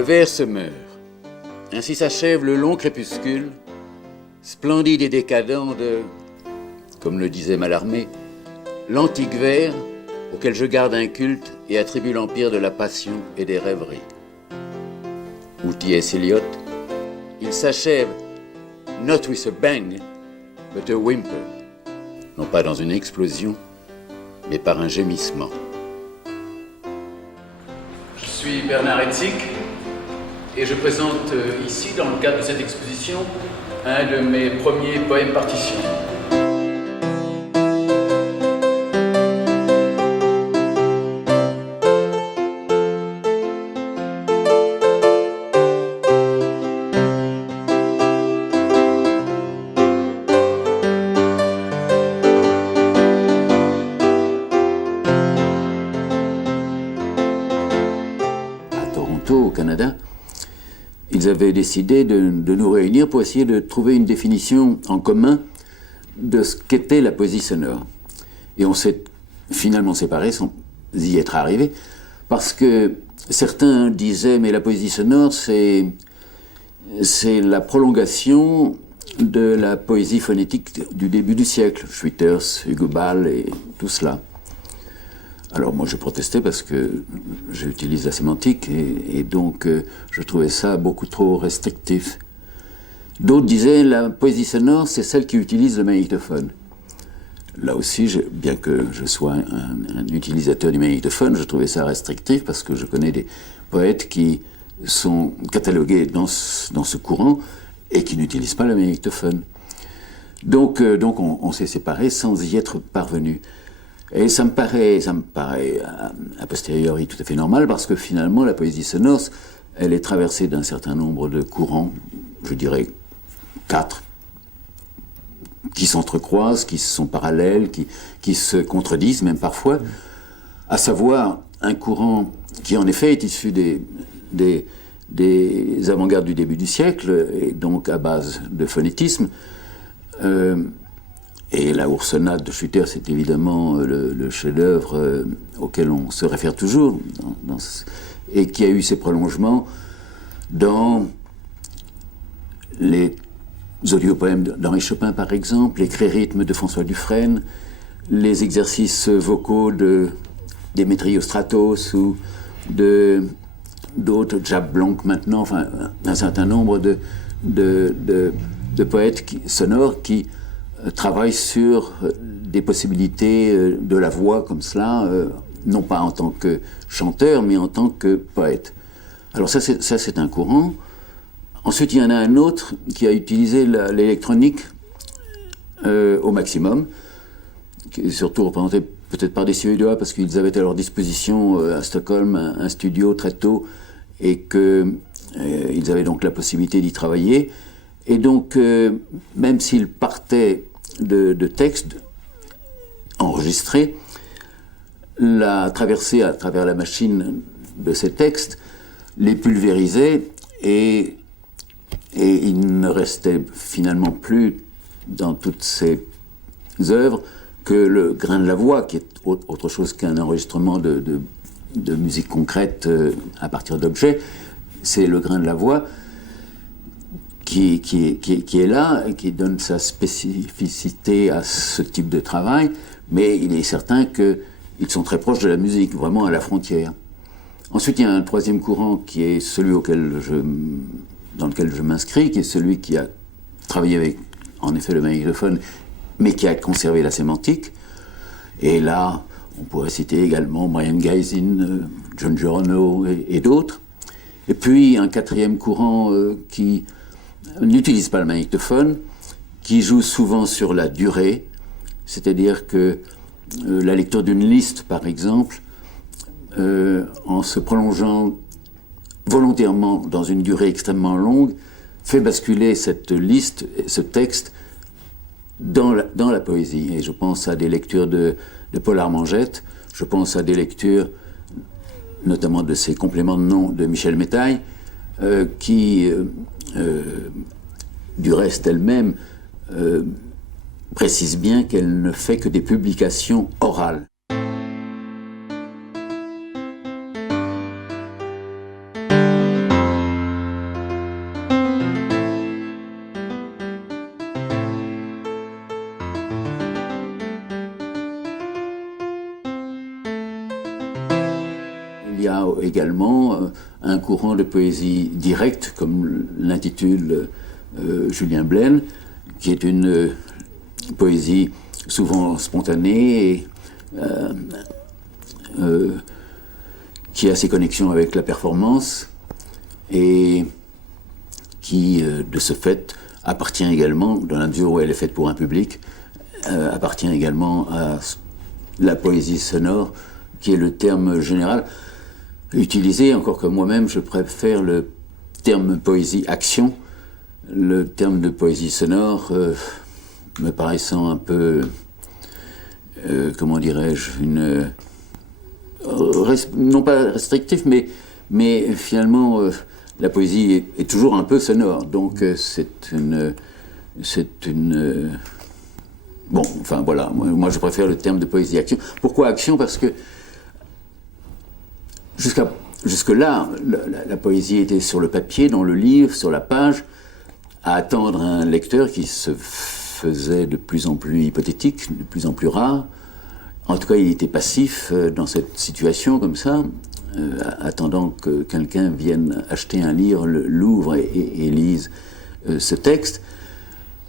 Le vers se meurt. Ainsi s'achève le long crépuscule, splendide et décadent de, comme le disait Mallarmé, l'antique vers auquel je garde un culte et attribue l'empire de la passion et des rêveries. Ou T.S. Eliot, il s'achève not with a bang, but a whimper, non pas dans une explosion, mais par un gémissement. Je suis Bernard Hetzig et je présente ici, dans le cadre de cette exposition, un de mes premiers poèmes partitions. Au Canada, ils avaient décidé de nous réunir pour essayer de trouver une définition en commun de ce qu'était la poésie sonore. Et on s'est finalement séparés sans y être arrivés, parce que certains disaient mais la poésie sonore c'est la prolongation de la poésie phonétique du début du siècle, Schwitters, Hugo Ball et tout cela. Alors moi je protestais parce que j'utilise la sémantique et donc je trouvais ça beaucoup trop restrictif. D'autres disaient la poésie sonore c'est celle qui utilise le magnétophone. Là aussi, bien que je sois un utilisateur du magnétophone, je trouvais ça restrictif parce que je connais des poètes qui sont catalogués dans ce courant et qui n'utilisent pas le magnétophone. Donc on s'est séparés sans y être parvenus. Et ça me paraît a posteriori tout à fait normal parce que finalement la poésie sonore, elle est traversée d'un certain nombre de courants, je dirais 4, qui s'entrecroisent, qui sont parallèles, qui se contredisent même parfois, à savoir un courant qui en effet est issu des avant-gardes du début du siècle, et donc à base de phonétisme, et la Oursonnade de Schwitters, c'est évidemment le chef-d'œuvre auquel on se réfère toujours, et qui a eu ses prolongements dans les audiopoèmes d'Henri Chopin, par exemple, les cré-rythmes de François Dufresne, les exercices vocaux de Démétrios Stratos ou d'autres, Jaap Blanc maintenant, enfin un certain nombre de poètes sonores qui travaille sur des possibilités de la voix comme cela, non pas en tant que chanteur, mais en tant que poète. Alors ça c'est un courant. Ensuite, il y en a un autre qui a utilisé l'électronique au maximum, qui est surtout représenté peut-être par des Suédois, parce qu'ils avaient à leur disposition à Stockholm un studio très tôt, et qu'ils avaient donc la possibilité d'y travailler. Et donc, même s'ils partaient de textes enregistrés, la traversée à travers la machine de ces textes les pulvérisait et il ne restait finalement plus dans toutes ces œuvres que le grain de la voix, qui est autre chose qu'un enregistrement de musique concrète à partir d'objets. C'est le grain de la voix qui est là, et qui donne sa spécificité à ce type de travail, mais il est certain qu'ils sont très proches de la musique, vraiment à la frontière. Ensuite, il y a un troisième courant qui est celui dans lequel je m'inscris, qui est celui qui a travaillé avec, en effet, le magnétophone, mais qui a conservé la sémantique. Et là, on pourrait citer également Brian Gysin, John Giorno et d'autres. Et puis, un quatrième courant qui n'utilise pas le magnétophone, qui joue souvent sur la durée, c'est-à-dire que la lecture d'une liste, par exemple, en se prolongeant volontairement dans une durée extrêmement longue, fait basculer cette liste, ce texte, dans la poésie. Et je pense à des lectures de Paul Armangette, je pense à des lectures, notamment de ses compléments de nom de Michel Métaille, qui, du reste elle-même, précise bien qu'elle ne fait que des publications orales. il y a également un courant de poésie directe, comme l'intitule Julien Blaine, qui est une poésie souvent spontanée et qui a ses connexions avec la performance et qui, de ce fait, appartient également, dans la mesure où elle est faite pour un public, appartient également à la poésie sonore, qui est le terme général utilisé, encore que moi-même je préfère le terme poésie action, le terme de poésie sonore me paraissant un peu, comment dirais-je, non pas restrictif, mais finalement la poésie est toujours un peu sonore, donc c'est une bon, enfin voilà, moi je préfère le terme de poésie action. Pourquoi action? Parce que jusque-là, la poésie était sur le papier, dans le livre, sur la page, à attendre un lecteur qui se faisait de plus en plus hypothétique, de plus en plus rare. En tout cas, il était passif dans cette situation comme ça, attendant que quelqu'un vienne acheter un livre, l'ouvre et lise ce texte.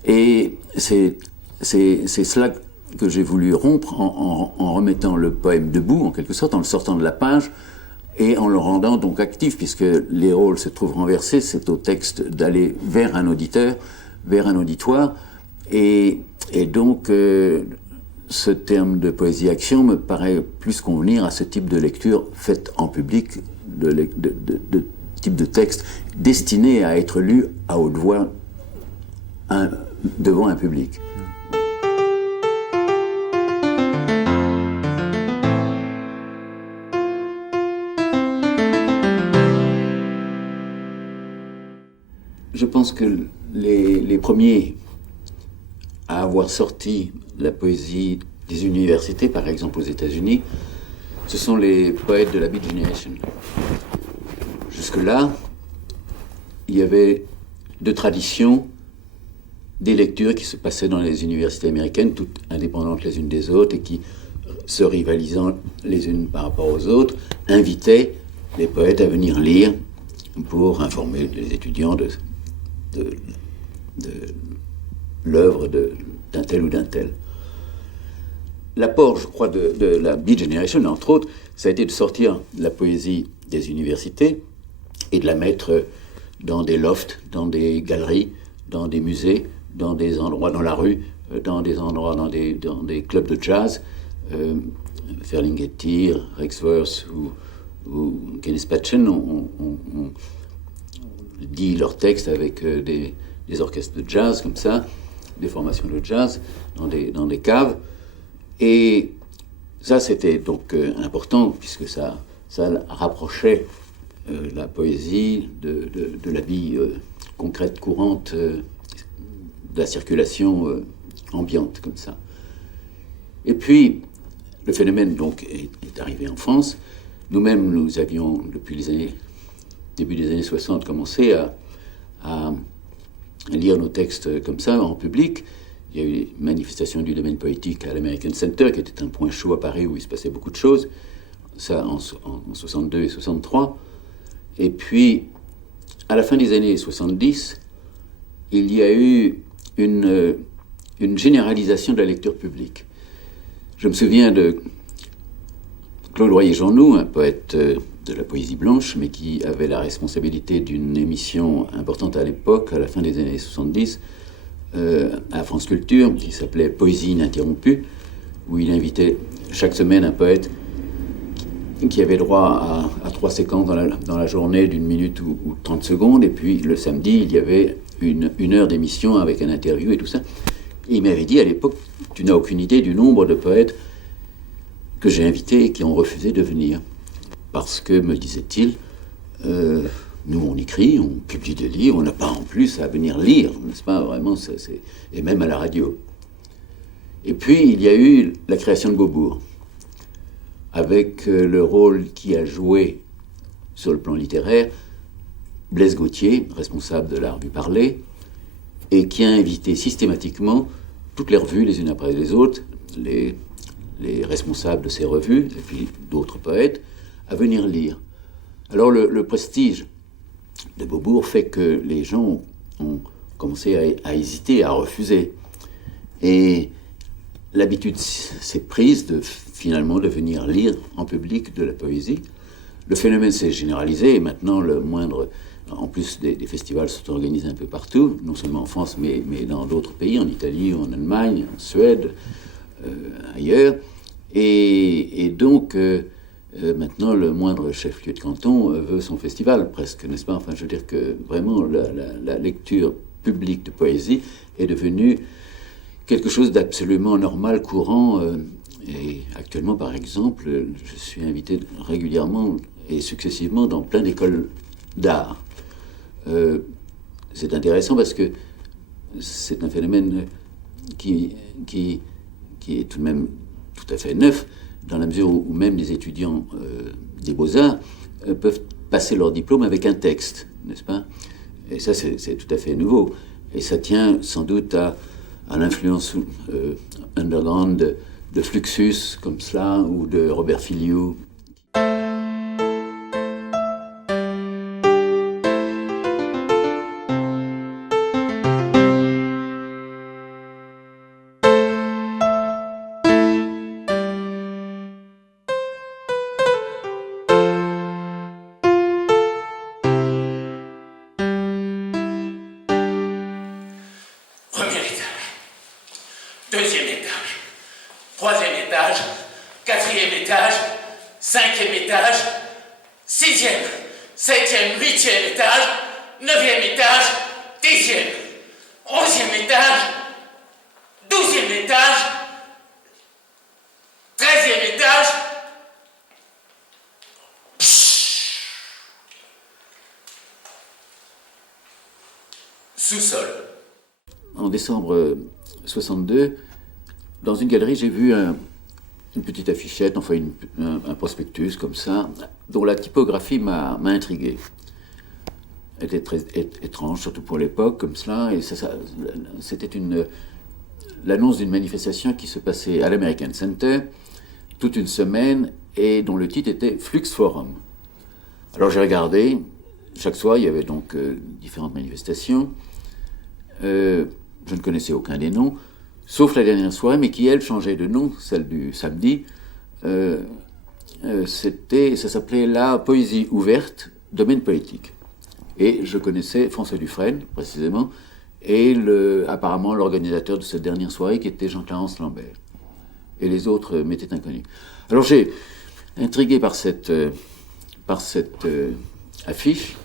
Et c'est cela que j'ai voulu rompre en remettant le poème debout, en quelque sorte, en le sortant de la page et en le rendant donc actif, puisque les rôles se trouvent renversés. C'est au texte d'aller vers un auditeur, vers un auditoire. Et donc, ce terme de poésie-action me paraît plus convenir à ce type de lecture faite en public, de type de texte destiné à être lu à haute voix devant un public. Je pense que les premiers à avoir sorti la poésie des universités, par exemple aux États-Unis, ce sont les poètes de la Beat Generation. Jusque-là, il y avait deux traditions, des lectures qui se passaient dans les universités américaines, toutes indépendantes les unes des autres et qui, se rivalisant les unes par rapport aux autres, invitaient les poètes à venir lire pour informer les étudiants de l'œuvre d'un tel ou d'un tel. L'apport, je crois, de la Beat Generation, entre autres, ça a été de sortir la poésie des universités et de la mettre dans des lofts, dans des galeries, dans des musées, dans des endroits dans la rue, dans des endroits, dans des clubs de jazz. Ferlinghetti, Rexworth ou Kenneth Patchen ont dit leurs textes avec des orchestres de jazz comme ça, des formations de jazz dans des caves. Et ça, c'était donc important, puisque ça rapprochait la poésie de la vie concrète, courante, de la circulation ambiante, comme ça. Et puis, le phénomène donc est arrivé en France. Nous-mêmes, nous avions, depuis début des années 60, commencé à lire nos textes comme ça, en public. Il y a eu des manifestations du domaine poétique à l'American Center, qui était un point chaud à Paris où il se passait beaucoup de choses, ça en 62 et 63. Et puis, à la fin des années 70, il y a eu une généralisation de la lecture publique. Je me souviens de Claude Royer-Journoux, un poète de la poésie blanche, mais qui avait la responsabilité d'une émission importante à l'époque, à la fin des années 70, à France Culture, qui s'appelait Poésie ininterrompue, où il invitait chaque semaine un poète qui avait droit à 3 séquences dans la journée d'une minute ou 30 secondes, et puis le samedi, il y avait une heure d'émission avec un interview et tout ça. Et il m'avait dit à l'époque, tu n'as aucune idée du nombre de poètes que j'ai invités et qui ont refusé de venir. Parce que, me disait-il, nous on écrit, on publie des livres, on n'a pas en plus à venir lire, n'est-ce pas, vraiment, et même à la radio. Et puis il y a eu la création de Beaubourg, avec le rôle qui a joué sur le plan littéraire Blaise Gauthier, responsable de la revue Parler, et qui a invité systématiquement toutes les revues, les unes après les autres, les responsables de ces revues, et puis d'autres poètes, à venir lire. Alors le prestige de Beaubourg fait que les gens ont commencé à hésiter, à refuser. Et l'habitude s'est prise finalement de venir lire en public de la poésie. Le phénomène s'est généralisé et maintenant en plus des festivals sont organisés un peu partout, non seulement en France mais dans d'autres pays, en Italie, en Allemagne, en Suède, ailleurs. Et donc maintenant le moindre chef-lieu de canton veut son festival presque, n'est-ce pas? Enfin, je veux dire que vraiment la lecture publique de poésie est devenue quelque chose d'absolument normal, courant. Et actuellement, par exemple, je suis invité régulièrement et successivement dans plein d'écoles d'art. C'est intéressant parce que c'est un phénomène qui est tout de même tout à fait neuf, dans la mesure où même les étudiants des beaux-arts peuvent passer leur diplôme avec un texte, n'est-ce pas? Et ça, c'est tout à fait nouveau. Et ça tient sans doute à l'influence underground de Fluxus, comme cela, ou de Robert Filiou. Premier étage, deuxième étage, troisième étage, quatrième étage, cinquième étage, sixième, septième, huitième étage, neuvième étage, dixième, onzième étage, douzième étage, treizième étage. Sous-sol. En décembre 62, dans une galerie, j'ai vu une petite affichette, enfin un prospectus comme ça, dont la typographie m'a intrigué. Elle était très étrange, surtout pour l'époque, comme cela, et c'était l'annonce d'une manifestation qui se passait à l'American Center toute une semaine et dont le titre était Flux Forum. Alors j'ai regardé, chaque soir il y avait donc différentes manifestations. Je ne connaissais aucun des noms, sauf la dernière soirée, mais qui, elle, changeait de nom, celle du samedi. Ça s'appelait la Poésie ouverte, domaine poétique. Et je connaissais François Dufresne, précisément, et apparemment l'organisateur de cette dernière soirée, qui était Jean-Clarence Lambert. Et les autres m'étaient inconnus. Alors j'ai, intrigué par cette affiche,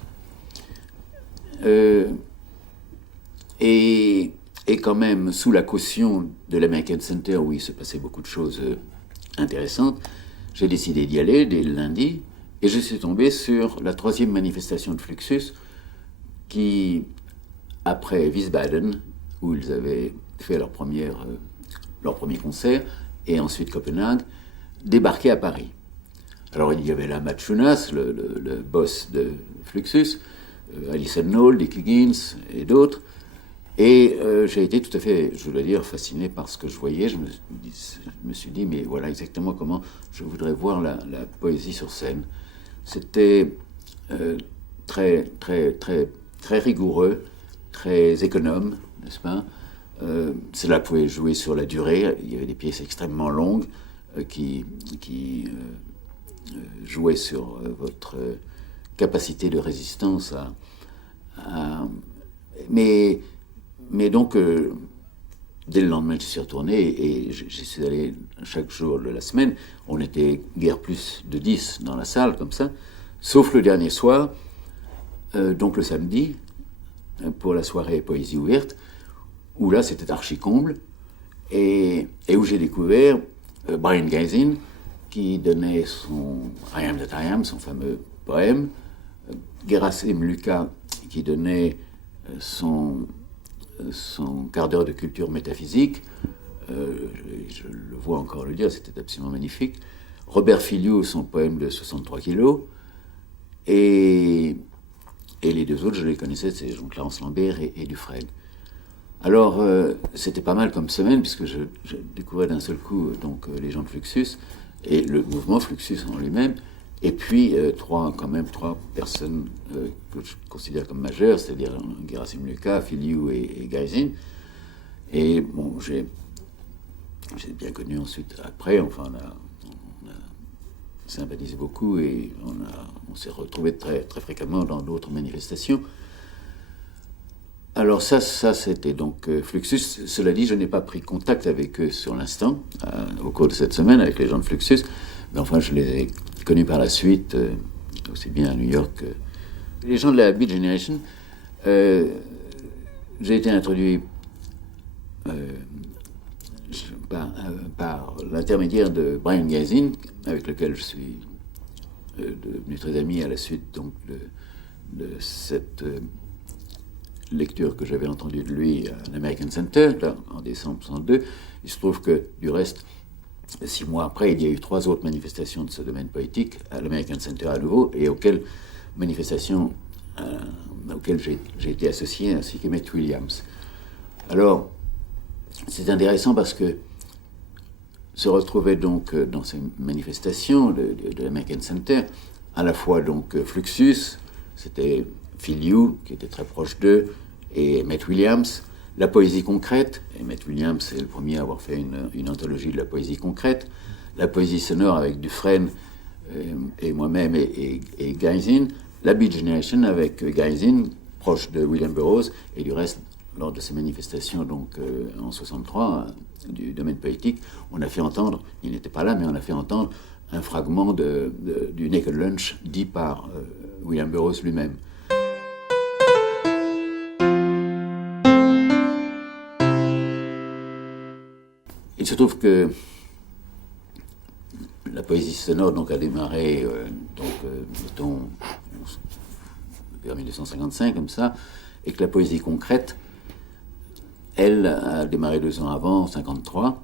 et quand même sous la caution de l'American Center, où il se passait beaucoup de choses intéressantes, j'ai décidé d'y aller dès le lundi, et je suis tombé sur la 3e manifestation de Fluxus, qui, après Wiesbaden, où ils avaient fait leur premier concert, et ensuite Copenhague, débarquait à Paris. Alors il y avait là Matt Schunas, le boss de Fluxus, Alison Knoll, Dick Higgins et d'autres. Et j'ai été tout à fait, je dois dire, fasciné par ce que je voyais. Je me suis dit, mais voilà exactement comment je voudrais voir la poésie sur scène. C'était très, très, très, très rigoureux, très économe, n'est-ce pas? Cela pouvait jouer sur la durée. Il y avait des pièces extrêmement longues qui jouaient sur votre capacité de résistance mais donc, dès le lendemain, je suis retourné et j'y suis allé chaque jour de la semaine. On était guère plus de 10 dans la salle, comme ça, sauf le dernier soir, donc le samedi, pour la soirée Poésie ouverte, où là, c'était archi-comble, et où j'ai découvert Brian Gysin, qui donnait son I Am That I Am, son fameux poème, Gerasim Lucas, qui donnait son quart d'heure de culture métaphysique, je le vois encore le dire, c'était absolument magnifique. Robert Filiou, son poème de 63 kilos, et les deux autres, je les connaissais, c'est Jean-Clarence Lambert et Dufresne. Alors, c'était pas mal comme semaine, puisque je découvrais d'un seul coup donc, les gens de Fluxus, et le mouvement Fluxus en lui-même, Et puis, trois personnes que je considère comme majeures, c'est-à-dire Gerasim Luka, Filiu et Gaisin. Et bon, j'ai bien connu ensuite, après, enfin, on a sympathisé beaucoup et on s'est retrouvés très, très fréquemment dans d'autres manifestations. Alors ça c'était donc Fluxus. Cela dit, je n'ai pas pris contact avec eux sur l'instant, au cours de cette semaine, avec les gens de Fluxus. Mais enfin, je les ai connus par la suite, aussi bien à New York que... Les gens de la Beat Generation, j'ai été introduit par l'intermédiaire de Brian Gaisin, avec lequel je suis devenu très ami à la suite donc, de cette lecture que j'avais entendue de lui à l'American Center, là, en décembre 1962. Il se trouve que, du reste, 6 mois après, il y a eu 3 autres manifestations de ce domaine poétique à l'American Center à nouveau, et auxquelles j'ai été associé, ainsi qu'Emmett Williams. Alors, c'est intéressant parce que se retrouvaient donc dans ces manifestations de l'American Center, à la fois donc Fluxus, c'était Filiu, qui était très proche d'eux, et Emmett Williams, la poésie concrète. Emmett Williams est le premier à avoir fait une anthologie de la poésie concrète, la poésie sonore avec Dufresne et moi-même et Gaisin, la Beat Generation avec Gaisin, proche de William Burroughs, et du reste, lors de ces manifestations donc en 63 du domaine poétique, on a fait entendre, il n'était pas là, mais on a fait entendre un fragment du Naked Lunch dit par William Burroughs lui-même. Il se trouve que la poésie sonore donc, a démarré mettons, vers 1955, comme ça, et que la poésie concrète, elle, a démarré 2 ans avant, en 1953,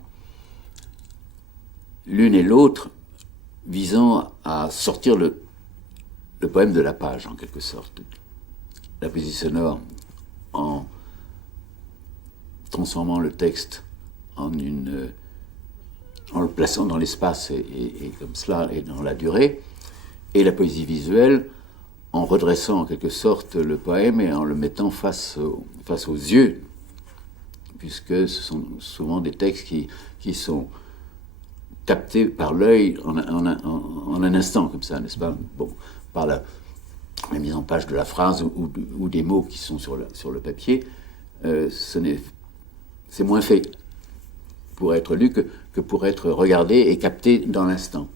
l'une et l'autre visant à sortir le poème de la page, en quelque sorte. La poésie sonore en transformant le texte en le plaçant dans l'espace et comme cela, et dans la durée, et la poésie visuelle en redressant en quelque sorte le poème et en le mettant face aux yeux, puisque ce sont souvent des textes qui sont captés par l'œil en un instant, comme ça, n'est-ce pas? Bon, par la mise en page de la phrase ou des mots qui sont sur le papier, c'est moins fait pour être lu que pour être regardé et capté dans l'instant.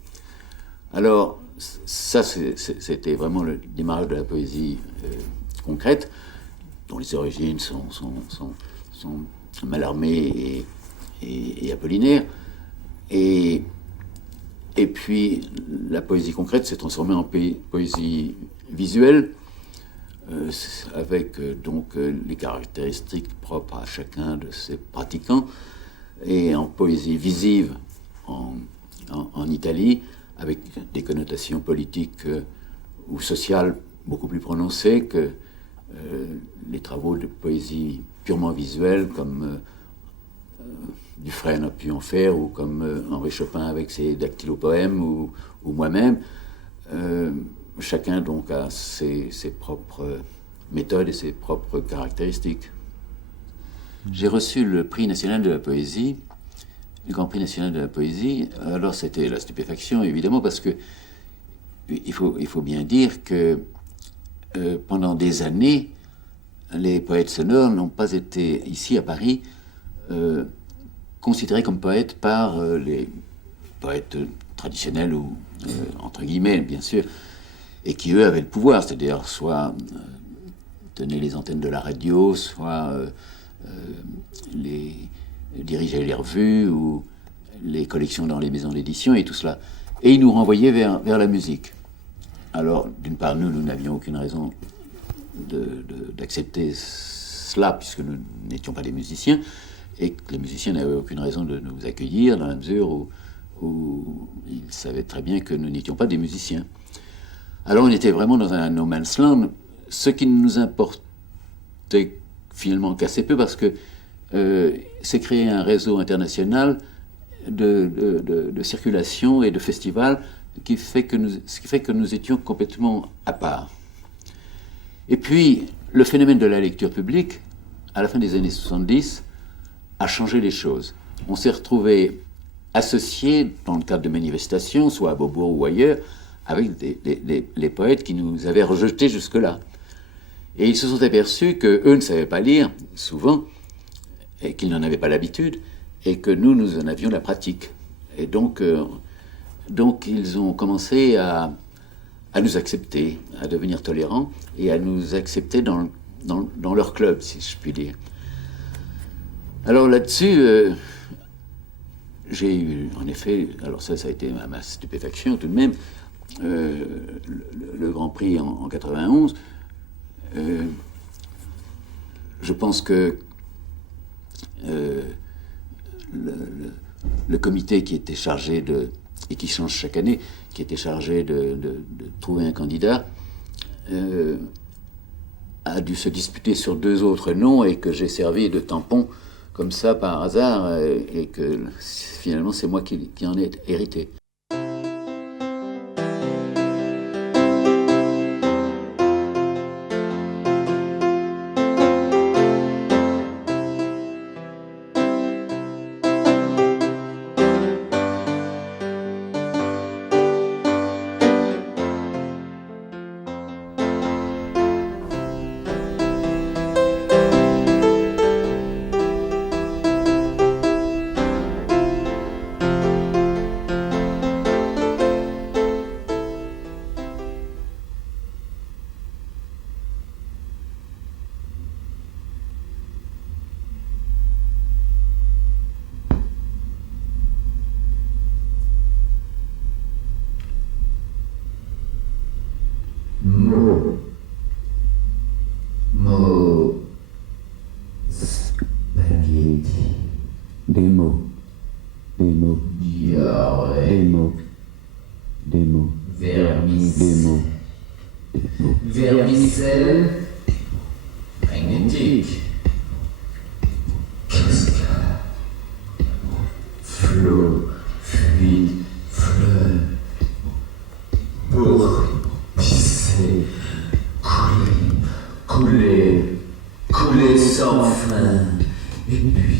Alors, ça, c'était vraiment le démarrage de la poésie concrète, dont les origines sont Mallarmé et Apollinaire. Et puis, la poésie concrète s'est transformée en poésie visuelle, avec donc les caractéristiques propres à chacun de ses pratiquants, et en poésie visive en Italie, avec des connotations politiques ou sociales beaucoup plus prononcées que les travaux de poésie purement visuelle, comme Dufresne a pu en faire, ou comme Henri Chopin avec ses dactylopoèmes, ou moi-même. Chacun donc a ses propres méthodes et ses propres caractéristiques. J'ai reçu le prix national de la poésie, le Grand Prix national de la poésie. Alors c'était la stupéfaction, évidemment, parce que il faut bien dire que pendant des années, les poètes sonores n'ont pas été, ici à Paris, considérés comme poètes par les poètes traditionnels, ou entre guillemets, bien sûr, et qui, eux, avaient le pouvoir, c'est-à-dire soit tenaient les antennes de la radio, soit dirigeaient les revues ou les collections dans les maisons d'édition et tout cela. Et ils nous renvoyaient vers la musique. Alors, d'une part, nous n'avions aucune raison d'accepter cela, puisque nous n'étions pas des musiciens, et que les musiciens n'avaient aucune raison de nous accueillir, dans la mesure où ils savaient très bien que nous n'étions pas des musiciens. Alors on était vraiment dans un no man's land, ce qui ne nous importait finalement qu'assez peu, parce que c'est créé un réseau international de circulation et de festivals ce qui fait que nous étions complètement à part. Et puis, le phénomène de la lecture publique, à la fin des années 70, a changé les choses. On s'est retrouvés associés, dans le cadre de manifestations, soit à Beaubourg ou ailleurs, avec les poètes qui nous avaient rejetés jusque-là. Et ils se sont aperçus qu'eux ne savaient pas lire, souvent, et qu'ils n'en avaient pas l'habitude, et que nous en avions la pratique. Et donc ils ont commencé à nous accepter, à devenir tolérants, et à nous accepter dans leur club, si je puis dire. Alors là-dessus, j'ai eu, en effet, alors ça a été ma stupéfaction tout de même, le Grand Prix en 91. Je pense que le comité qui était chargé et qui change chaque année, qui était chargé de trouver un candidat, a dû se disputer sur 2 autres noms et que j'ai servi de tampon comme ça par hasard et que finalement c'est moi qui en ai hérité. Vermicelle, magnétique, cascade, flot, fluide, fleuve, pour tisser, couler sans fin, et puis,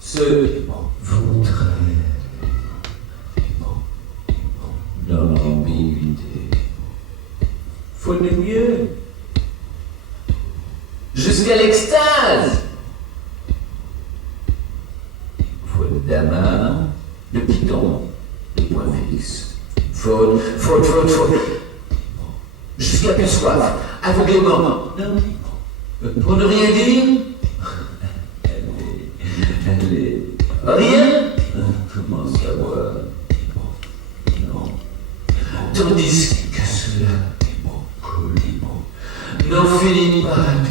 se vautrer dans l'ambiguïté. Faut de mieux, jusqu'à l'extase. Faut de damas, de pitons, de points fixes. Faut, jusqu'à plus soif, aveuglément. Non, pour ne rien dire. Allez, rien. Comment savoir? Non. Tandis que cela n'en finit pas de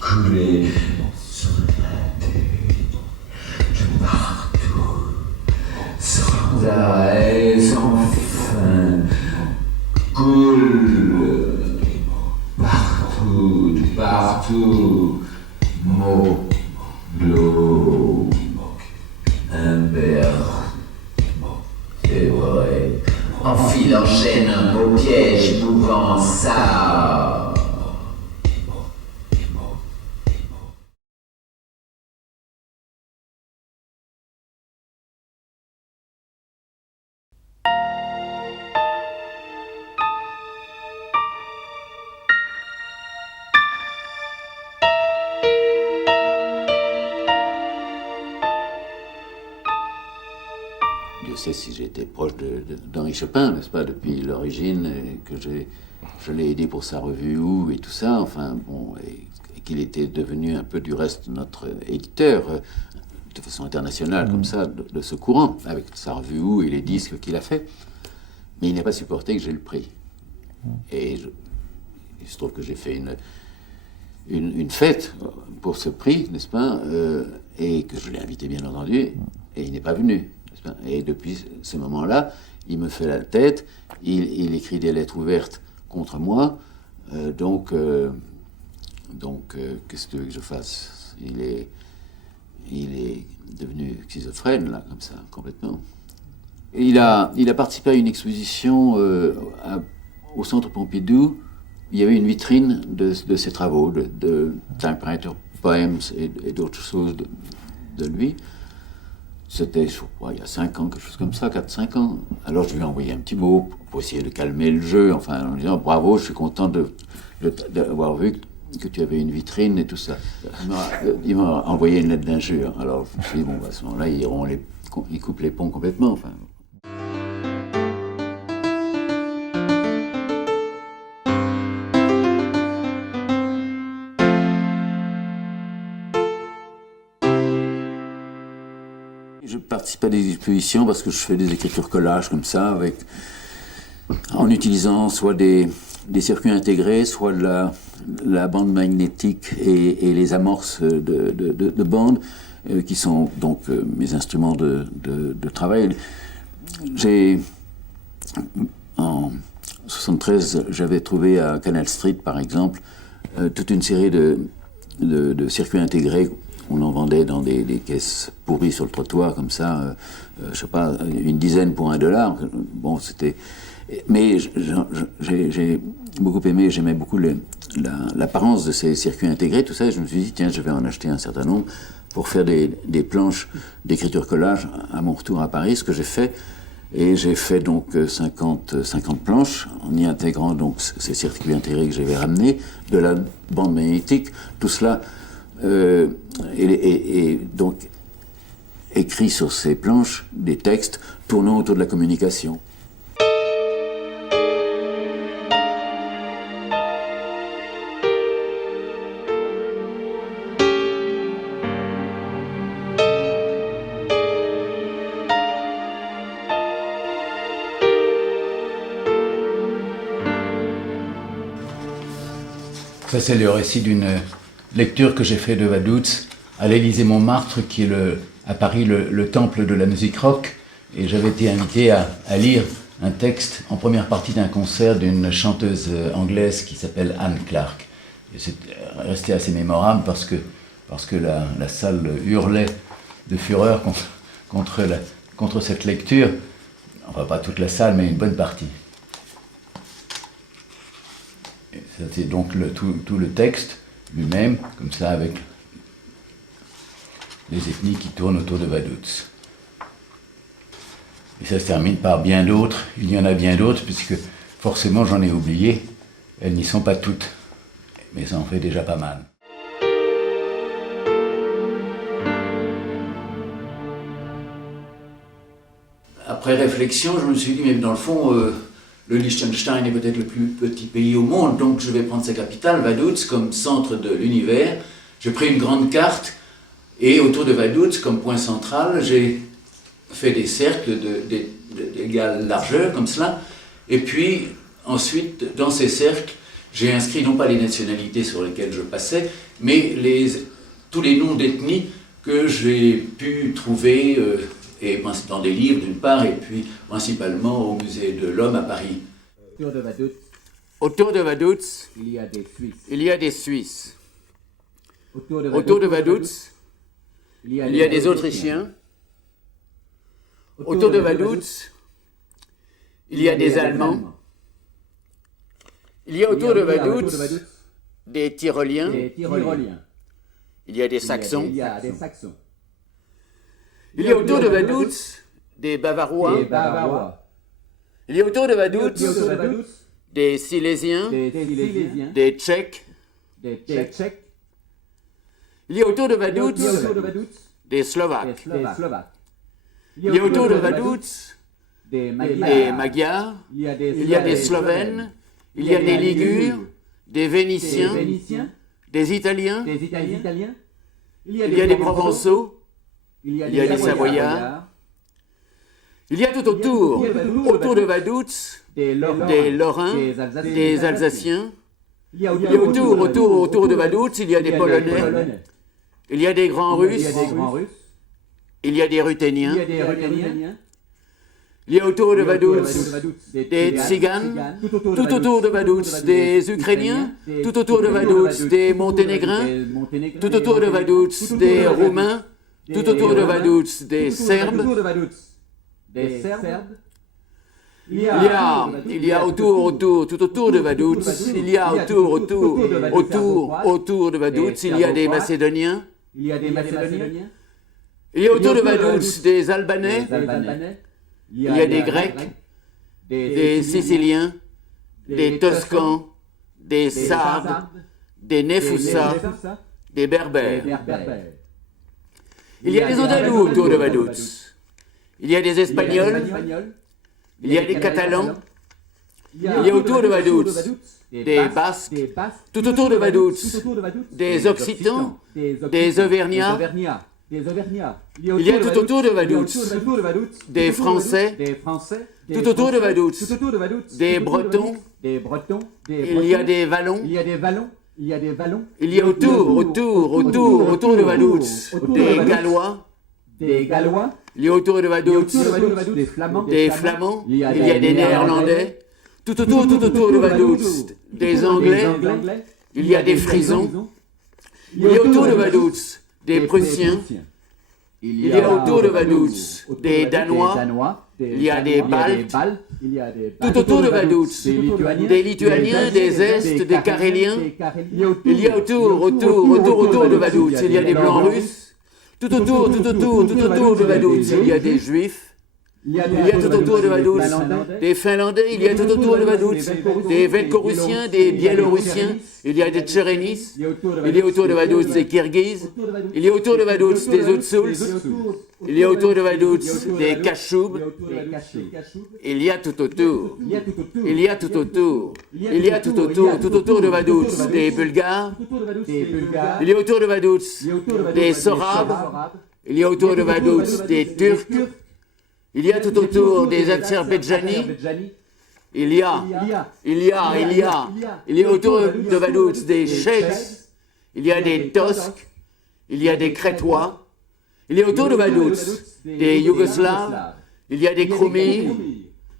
couler sur la terre, de partout, sans arrêt, sans fin, coule partout, de partout, mots, l'eau, imbert, c'est vrai, enfile en chaîne un beau piège mouvant ça. Dieu sait si j'ai été proche d'Henri Chopin, n'est-ce pas, depuis l'origine, et que je l'ai aidé pour sa revue Où et tout ça, enfin bon, et qu'il était devenu un peu du reste notre éditeur, de façon internationale, comme ça, de ce courant, avec sa revue Où et les disques qu'il a fait. Mais il n'a pas supporté que j'ai le prix. Et il se trouve que j'ai fait une fête pour ce prix, n'est-ce pas, et que je l'ai invité bien entendu, et il n'est pas venu. Et depuis ce moment-là, il me fait la tête, il écrit des lettres ouvertes contre moi, donc qu'est-ce que tu veux que je fasse? Il est devenu schizophrène, là, comme ça, complètement. Il a participé à une exposition au Centre Pompidou. Il y avait une vitrine de ses travaux, de typewriter poems et d'autres choses de lui. C'était, je crois, il y a 5 ans, quelque chose comme ça, 4-5 ans. Alors je lui ai envoyé un petit mot pour essayer de calmer le jeu, enfin, en lui disant bravo, je suis content d'avoir vu que tu avais une vitrine et tout ça. Il m'a envoyé une lettre d'injure. Alors je me suis dit, bon, à ce moment-là, ils coupent les ponts complètement. Enfin. Je participe à des expositions parce que je fais des écritures collages comme ça, en utilisant soit des circuits intégrés, soit de la bande magnétique et les amorces de bande, qui sont donc mes instruments de travail. En 1973, j'avais trouvé à Canal Street, par exemple, toute une série de circuits intégrés. On en vendait dans des caisses pourries sur le trottoir, comme ça, je sais pas, une dizaine pour $1. Bon, c'était... Mais j'ai beaucoup aimé, j'aimais beaucoup l'apparence de ces circuits intégrés, tout ça, et je me suis dit, tiens, je vais en acheter un certain nombre pour faire des planches d'écriture collage à mon retour à Paris, ce que j'ai fait. Et j'ai fait donc 50 planches, en y intégrant donc ces circuits intégrés que j'avais ramenés, de la bande magnétique, tout cela... et donc écrit sur ces planches des textes tournant autour de la communication. Ça, c'est le récit d'une lecture que j'ai fait de Vaduz à l'Élysée-Montmartre, qui est à Paris le temple de la musique rock. Et j'avais été invité à lire un texte en première partie d'un concert d'une chanteuse anglaise qui s'appelle Anne Clark. Et c'est resté assez mémorable parce que la salle hurlait de fureur contre cette lecture. Enfin, pas toute la salle, mais une bonne partie. C'était donc tout le texte lui-même, comme ça, avec les ethnies qui tournent autour de Vaduz. Et ça se termine par bien d'autres. Il y en a bien d'autres, puisque forcément j'en ai oublié. Elles n'y sont pas toutes, mais ça en fait déjà pas mal. Après réflexion, je me suis dit, mais dans le fond, le Liechtenstein est peut-être le plus petit pays au monde, donc je vais prendre sa capitale, Vaduz, comme centre de l'univers. J'ai pris une grande carte, et autour de Vaduz, comme point central, j'ai fait des cercles d'égale largeur, comme cela. Et puis, ensuite, dans ces cercles, j'ai inscrit non pas les nationalités sur lesquelles je passais, mais tous les noms d'ethnies que j'ai pu trouver et dans des livres d'une part, et puis principalement au musée de l'Homme à Paris. Autour de Vaduz, il y a des Suisses. Autour de Vaduz, il y a des Autrichiens. Autour de Vaduz, il y a des Allemands. Il y a autour de Vaduz des Tyroliens. Il y a des Saxons. Il y a autour de Vaduz des Bavarois. Il y a autour de Vaduz des Silésiens, des Tchèques. Il y a autour de Vaduz des Slovaques. Il y a autour de Vaduz des Magyars. Il y a des Slovènes. Il y a des Ligures, des Vénitiens, des Italiens. Il y a des Provençaux. Il y a des Savoyards. Il y a tout autour de Vaduz, des Lorrains, des Alsaciens. Il y a autour de Vaduz, il y a des Polonais. Il y a des Grands Russes. Il y a des Ruthéniens. Il y a autour de Vaduz des Tziganes, tout autour de Vaduz des Ukrainiens, tout autour de Vaduz des Monténégrins, tout autour de Vaduz des Roumains, tout autour de Vaduz des Serbes, des Serbes. Il y a tout autour de Vaduz, il y a autour de Vaduz, il y a des Macédoniens. Il y a des Macédoniens. Il y a autour de Vaduz des Albanais. Il y a des Grecs, des Siciliens, des Toscans, des Sardes, des Néfoussas, des Berbères. Il y a des Andalous autour de Vaduz. Il y a des Espagnols. Il y a des Catalans. Il y a autour de Vaduz des Basques. Tout autour de Vaduz des Occitans, des Auvergnats. Il y a tout autour de Vaduz des Français. Tout autour de Vaduz des Bretons. Il y a des Wallons. Il y a autour de Vaduz des Gallois. Il y a autour de Vaduz des Flamands. Il y a des Néerlandais. Tout autour de Vaduz des Anglais. Il y a des Frisons. Il y a autour de Vaduz des Prussiens. Il y a autour de Vaduz des Danois. Il y a des Baltes. Tout autour de Vaduz des Lituaniens, des Estes, des Caréliens. Il y a autour de Vaduz, il y a des Blancs russes. Tout autour de Vaduz, il y a des Juifs. Il y a tout autour de Vaduz des Finlandais, il y a tout autour de Vaduz des Velkorussiens, des Biélorussiens, il y a des Tchérénis, il y a autour de Vaduz des Kirghizes, il y a autour de Vaduz des Oudssouls, il y a autour de Vaduz des Kashoubs, il y a tout autour de Vaduz des Bulgares, il y a autour de Vaduz des Sorabes, il y a autour de Vaduz des Turcs, il y a tout autour des Azerbaïdjanis, il y a autour de Vaduz des Tchèques, il y a des Tosques, il y a des Crétois, il y a autour de Vaduz des Yougoslaves, il y a des Kroumis,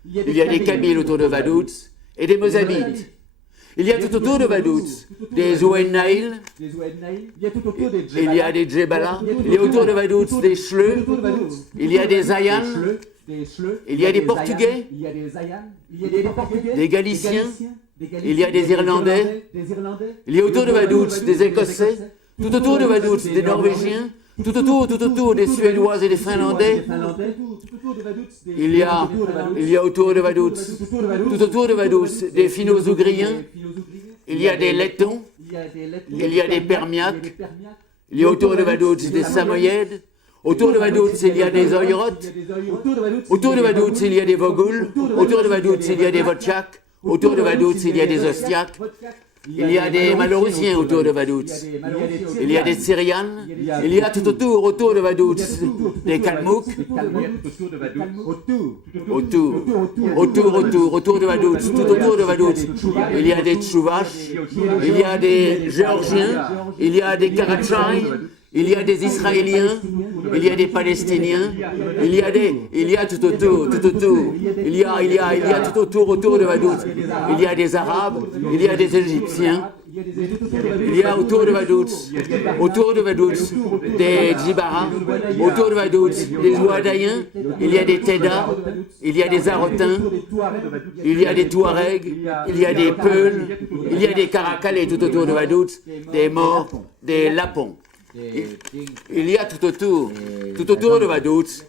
il y a des Kabyles autour de Vaduz et des Mozabites. Il y a tout autour de Vaduz des Oued Naïl, il y a des Djebala, il y a autour de Vaduz des Chleux, il y a des Ayans, il y a des Portugais, des Galiciens, il y a des Irlandais, il y a autour de Vaduz des Écossais, tout autour de Vaduz des Norvégiens, tout autour des Suédois et des Finlandais. Il y a autour de Vaduz, des Finno-Ougriens. Il y a des Lettons. Il y a des Permiaques. Il y a autour de Vaduz des Samoyèdes. Autour de Vaduz, il y a des Oïrotes. Autour de Vaduz, il y a des Vogouls. Autour de Vaduz, il y a des Vodchaks. Autour de Vaduz, il y a des Ostiaks. Il y a des Malorusiens autour de Vaduz. Il y a des Syrianes. Il y a tout autour de Vaduz des Kalmouks. Autour de Vaduz, tout autour de Vaduz. Il y a des Tchouvaches. Il y a des Géorgiens. Il y a des Karachais. Il y a des Israéliens, il y a des Palestiniens, il y a tout autour. Il y a tout autour de Vaduz. Il y a des Arabes, il y a des Égyptiens. Il y a autour de Vaduz, des Djibara, autour de Vaduz, des Ouadaïens, il y a des Teda, il y a des Arotins, il y a des Touaregs, il y a des Peuls, il y a des Carakalais tout autour de Vaduz, des Maures, des Lapons. Il y a tout autour de Vaduz,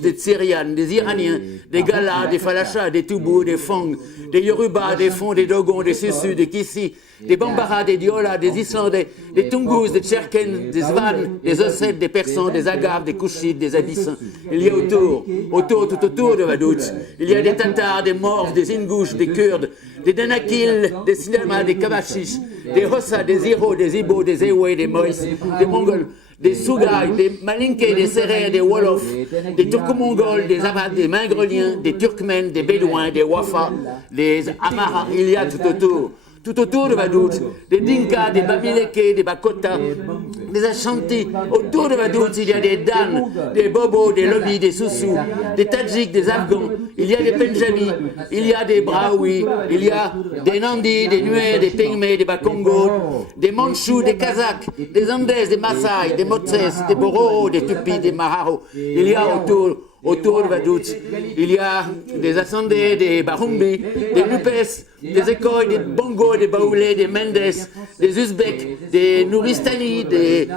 des Syrianes, des Iraniens, des Galas, des Falachas, des Toubous, des Fong, des Yorubas, des Fonds, des Dogons, des Sussus, des Kissi, des Bambara, des Diola, des Islandais, des Tungus, des Tcherkens, des Svans, des Ossètes, des Persans, des Agaves, des Kouchites, des Abyssins. Il y a tout autour de Vaduz. Il y a des Tatars, des Morves, des Ingouches, des Kurdes, des Danakil, des Sidamas, des Kavachiches, des Rossa, des Iro, des Ibo, des Ewe, des Moïs, des Mongols, des Sougaï, des Malinkés, des Sérères, des Wolofs, des Turco-Mongols, des Avads, des Mingreliens, des Turkmènes, des Bédouins, des Wafas, des Amaras. Il y a tout autour de Vaduz, des Dinkas, des Bamileke, des Bakota, des Ashanti. Autour de Vaduz, il y a des Dan, des Bobos, des Lobis, des Soussous, des Tadjiks, des Afghans. Il y a des Pendjamis, il y a des Braouis, il y a des Nandis, des Nuer, des Pygmées, des Bakongos, des Mandchous, des Kazakhs, des Andes, des Maasai, des Motses, des Boros, des Tupis, des Maharo. Il y a autour de Vaduz. Il y a des Ascendés, des Barumbi, des Lupes, des Écoles, des Bongo, des Baoulés, des Mendes, des Uzbeks, des Nouristani, des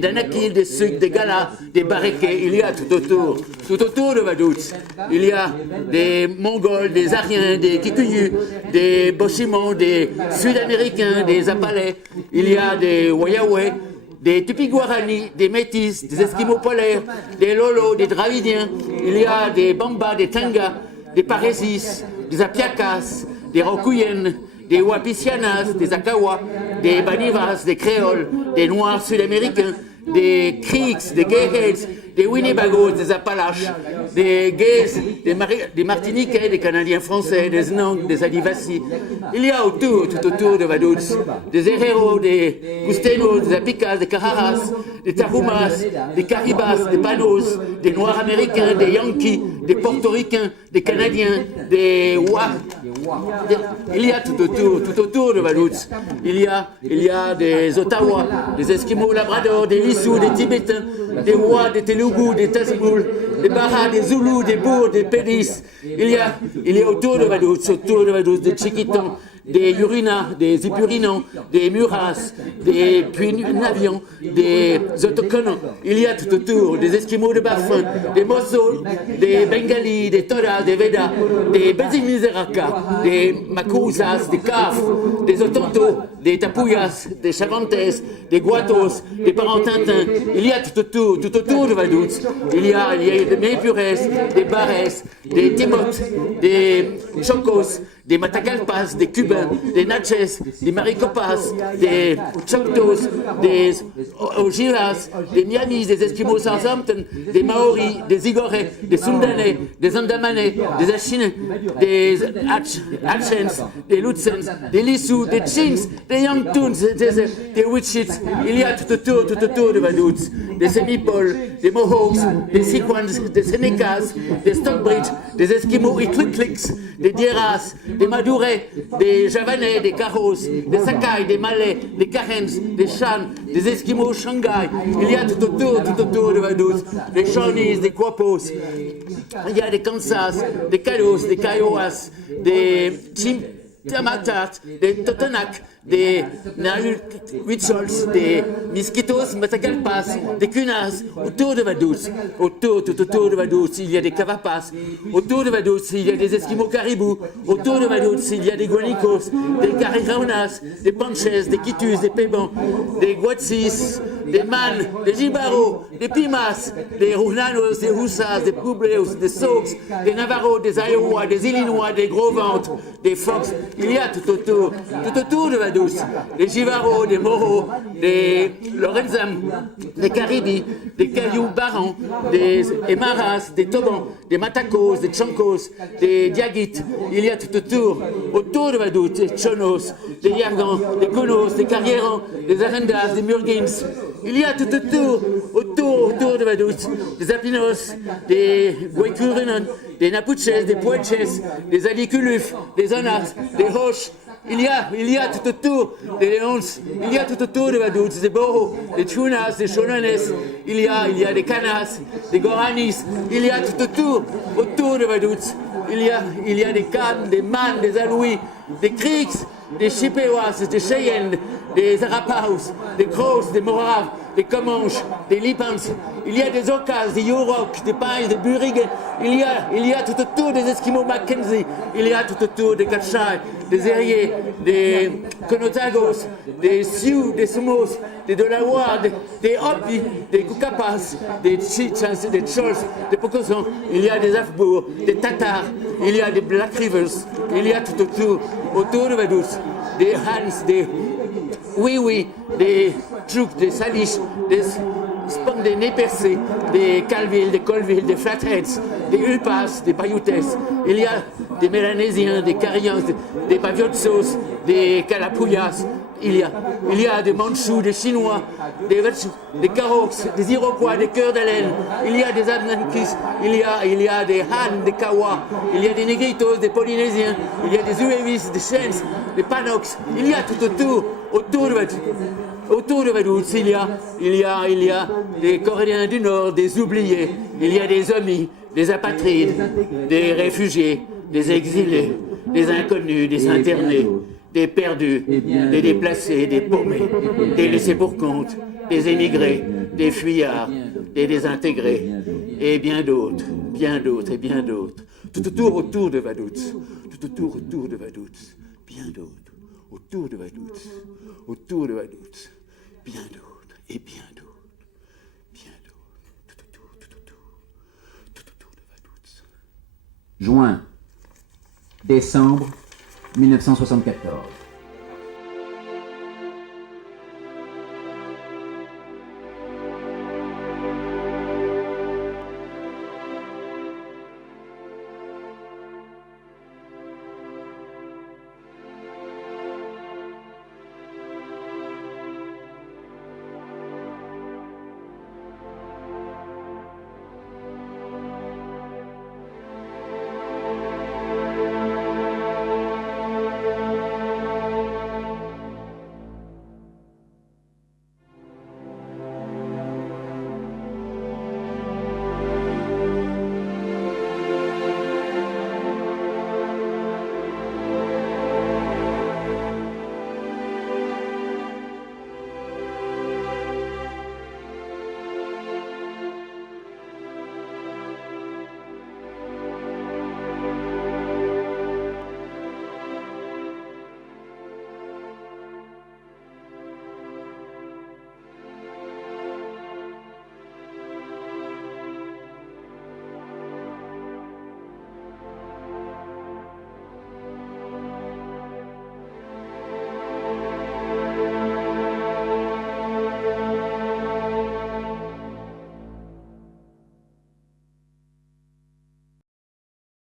Danakil, des Suk, des Galas, des Barékés. Il y a tout autour de Vaduz. Il y a des Mongols, des Ariens, des Kikuyus, des Boshimons, des Sud-Américains, des Apalais. Il y a des Wayawais, des Tupi-Guarani, des Métis, des Esquimaux polaires, des Lolos, des Dravidiens. Il y a des Bambas, des Tangas, des Parésis, des Apiacas, des Rokuyen, des Wapisianas, des Akawa, des Banivas, des Créoles, des Noirs sud-américains, des Creeks, des Gayheads, des Winnebagos, des Appalaches, des Gays, des Martiniquais, des Canadiens français, des Znang, des Adivasi. Il y a tout autour de Vaduz, des Herero, des Gustenos, des Apicas, des Cararas, des Tarumas, des Caribas, des Panos, des Noirs américains, des Yankees, des Portoricains, des Canadiens, des Wa. Il y a tout autour de Vaduz. Il y a des Ottawa, des Esquimaux Labrador, des Lissous, des Tibétains, des Wa, des Telugus, des Tazbouls, des Baras, des Zoulous, des Bours, des Pédis. Il y a autour de Vaduz, des Chiquitans, des Yurina, des Ipurinans, des Muras, des Puy-Navians, des Autochtones. Il y a tout autour des Esquimaux de Baffin, des Mossos, des Bengalis, des Toras, des Vedas, des Bezimizeraka, des Makousas, des Kaf, des Otontos, des Tapuyas, des Chavantes, des Guatos, des Parentintins. Il y a tout autour de Vaduz. Il y a des Mépures, des Barres, des Timotes, des Chocos, des Matagalpas, des Cubains, des Natchez, des Maricopas, des Choctos, des Ogiras, des Miamis, des Esquimaux Southampton, des Maoris, des Igorais, des Sundanais, des Andamanais, des Achinais, des Hatchens, des Lutsens, des Lissous, des Chins, des Yangtuns, des Wichits. Il y a tout autour de Vaduz, des Sémipoles, des Mohawks, des Siquans, des Senecas, des Stockbridge, des Esquimaux Iqliqliks, des Dieras, des Madourais, des Javanais, des Caros, des Sakai, des Malais, des Karens, des Shan, des Esquimaux Shanghai. Il y a tout autour de Vaduz, des Shawnees, des Quapos. Il y a des Kansas, des Kalos, des Kiowas, des Tamatat, des Totonac, des Huitzols, des Miskitos, Matagalpas, des Kunas, autour de Vaduz. Tout autour de Vaduz, il y a des Cavapas. Autour de Vaduz, il y a des Esquimaux caribous. Autour de Vaduz, il y a des Guanicos, des Cariraunas, des Panches, des Kitus, des Pébans, des Guatsis, des Man, des Jibaros, des Pimas, des Runanos, des Roussas, des Pobleos, des Saux, des Navarros, des Iowa, des Illinois, des Gros Ventres, des Fox. Il y a tout autour de Vaduz. Des Jivaros, des Moros, des Lorenzam, des Caribis, des Cailloux Barans, des Emaras, des Tobans, des Matacos, des Chancos, des Diaguites. Il y a tout autour de Vaduz, des Chonos, des Yargans, des Konos, des Carrierans, des Arendas, des Murgins. Il y a tout autour de Vaduz, des Apinos, des Guaycurinon, des Napuches, des Pueches, des Aliculuf, des Onas, des Roches. Il y a tout autour des Léons, il y a tout autour de Vaduz, des Boros, des Chunas, des Shonanes, il y a des Canas, des Goranis, il y a tout autour de Vaduz. Il y a des Cannes, des Man, des Alouis, des Creeks, des Chippewas, des Cheyennes, des Arapaus, des Crows, des Moraves, des Comanches, des Lipans. Il y a des Okas, des Yurok, des Pines, des Buriguen. Il y a tout autour des Esquimaux Mackenzie. Il y a tout autour des Katchai, des Eriers, des Conotagos, des Sioux, des Sumos, des Delawares, des Hopi, des Kukapas, des Chichas, des Chols, des Pocosans. Il y a des Afbours, des Tatars. Il y a des Black Rivers. Il y a tout autour de Vaduz, des Hans, des Oui, des Tchouk, des Salish, des Spong, des Nez-Percés, des Calville, des Colville, des Flatheads, des Ulpas, des Paiutes. Il y a des Mélanésiens, des Carians, des Paviotsos, des Calapuyas. Il y a des Mandchous, des Chinois, des Carox, des Iroquois, des Cœurs d'Haleine. Il y a des Abnankis, il y a des Han, des Kawa, il y a des Négritos, des Polynésiens, il y a des Uevis, des Shens, des Panox. Il y a tout autour de Vaduz. Autour de Vaduz, il y a des Coréens du Nord, des oubliés, il y a des amis, des apatrides, des réfugiés, des exilés, des inconnus, des internés, des perdus, des déplacés, des paumés, des laissés pour compte, des émigrés, des fuyards, des désintégrés, et bien d'autres, et bien d'autres. Tout autour de Vaduz, tout autour de Vaduz, bien d'autres. Autour de Vaduz, bien d'autres, et bien d'autres, tout autour de Vaduz. Juin, décembre 1974.